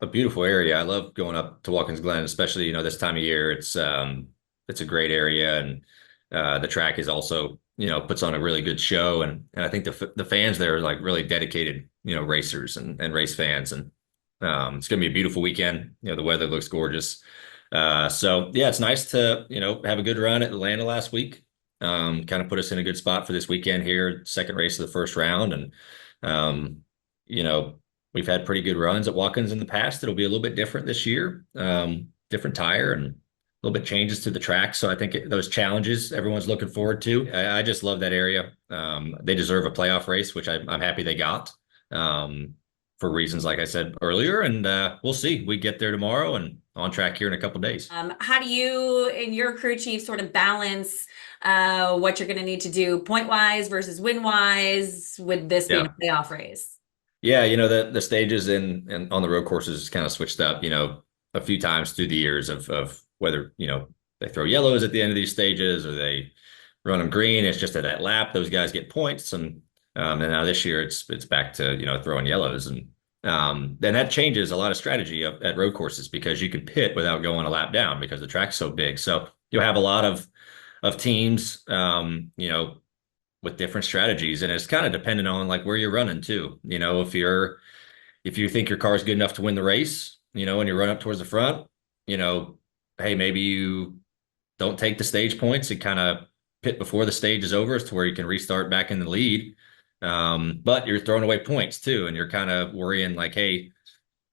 a beautiful area. I love going up to Watkins Glen, especially, this time of year. It's a great area, and the track is also, puts on a really good show. And I think the fans there are like really dedicated, racers and race fans. And it's going to be a beautiful weekend. The weather looks gorgeous. So yeah, it's nice to, have a good run at Atlanta last week. Kind of put us in a good spot for this weekend here, second race of the first round. And, um, you know, we've had pretty good runs at Watkins in the past. It'll be a little bit different this year. Different tire and a little bit changes to the track. So I think those challenges everyone's looking forward to. I just love that area. They deserve a playoff race, which I'm happy they got, for reasons like I said earlier. And we'll see. We get there tomorrow and on track here in a couple of days. How do you and your crew chief sort of balance what you're going to need to do point wise versus win wise with this being Yeah. a playoff race? Yeah, the stages in on the road courses kind of switched up, a few times through the years of whether, they throw yellows at the end of these stages or they run them green. It's just at that lap, those guys get points. And now this year it's back to, throwing yellows. And then that changes a lot of strategy at road courses because you can pit without going a lap down because the track's so big. So you'll have a lot of teams, with different strategies, and it's kind of dependent on like where you're running too. If you think your car is good enough to win the race, and you run up towards the front, hey, maybe you don't take the stage points and kind of pit before the stage is over, as to where you can restart back in the lead. But you're throwing away points too, and you're kind of worrying like, hey,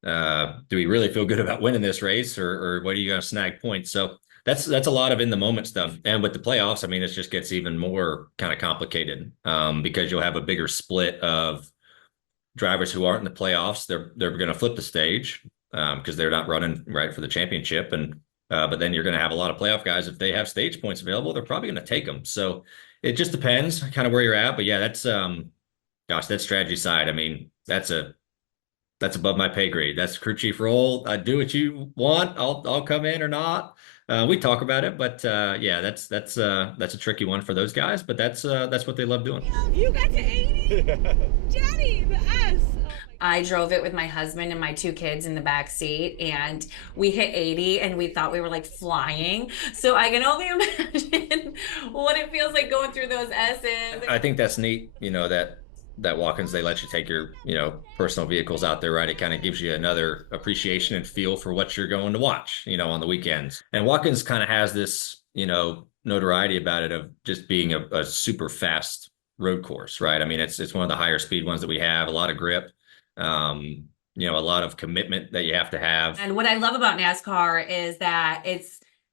do we really feel good about winning this race, or what are you going to snag points? So that's a lot of in the moment stuff. And with the playoffs, I mean, it just gets even more kind of complicated, because you'll have a bigger split of drivers who aren't in the playoffs. They're going to flip the stage, because they're not running right for the championship. And but then you're going to have a lot of playoff guys. If they have stage points available, they're probably going to take them. So it just depends kind of where you're at. But yeah, that's that strategy side. I mean, that's above my pay grade. That's crew chief role. I do what you want. I'll come in or not. We talk about it, but yeah, that's a tricky one for those guys. But that's what they love doing. You got to 80, Jenny, the S. I drove it with my husband and my two kids in the back seat, and we hit 80 and we thought we were like flying. So I can only imagine what it feels like going through those S's. I think that's neat, that Watkins, they let you take your, personal vehicles out there, right? It kind of gives you another appreciation and feel for what you're going to watch, on the weekends. And Watkins kind of has this, notoriety about it of just being a super fast road course, right? I mean, it's one of the higher speed ones that we have, a lot of grip, a lot of commitment that you have to have. And what I love about NASCAR is that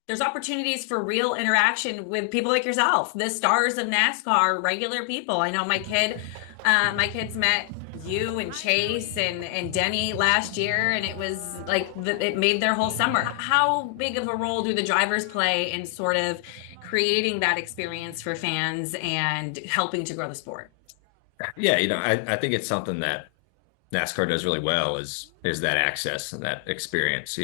there's opportunities for real interaction with people like yourself, the stars of NASCAR, regular people. I know my kids met you and Chase and Denny last year, and it was like it made their whole summer. How big of a role do the drivers play in sort of creating that experience for fans and helping to grow the sport? Yeah, I think it's something that NASCAR does really well is that access and that experience,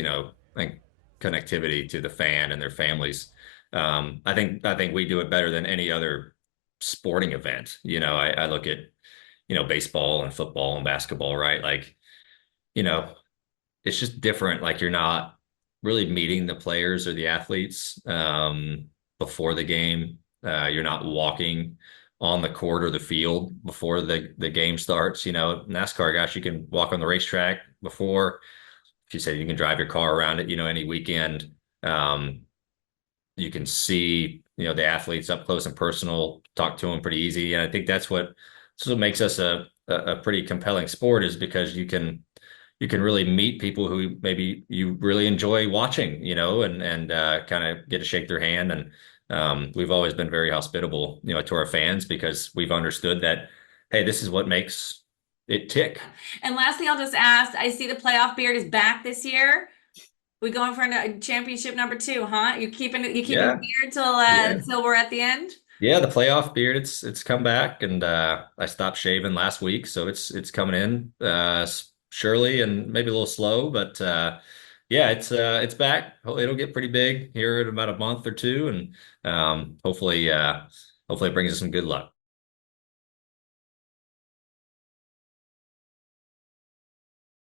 like connectivity to the fan and their families. I think we do it better than any other sporting event. I look at, baseball and football and basketball, right? Like, it's just different. Like you're not really meeting the players or the athletes before the game. You're not walking on the court or the field before the game starts. NASCAR, gosh, you can walk on the racetrack before. If you say you can drive your car around it, any weekend. You can see, the athletes up close and personal, talk to them pretty easy. And I think that's what makes us a pretty compelling sport, is because you can really meet people who maybe you really enjoy watching, and kind of get to shake their hand. And we've always been very hospitable, to our fans, because we've understood that, hey, this is what makes it tick. And lastly, I'll just ask, I see the playoff beard is back this year. We going for a championship number 2, huh? You keeping the beard till we're at the end? Yeah, the playoff beard, it's come back, and I stopped shaving last week, so it's coming in surely, and maybe a little slow, but yeah, it's back. It'll get pretty big here in about a month or two, and hopefully it brings us some good luck.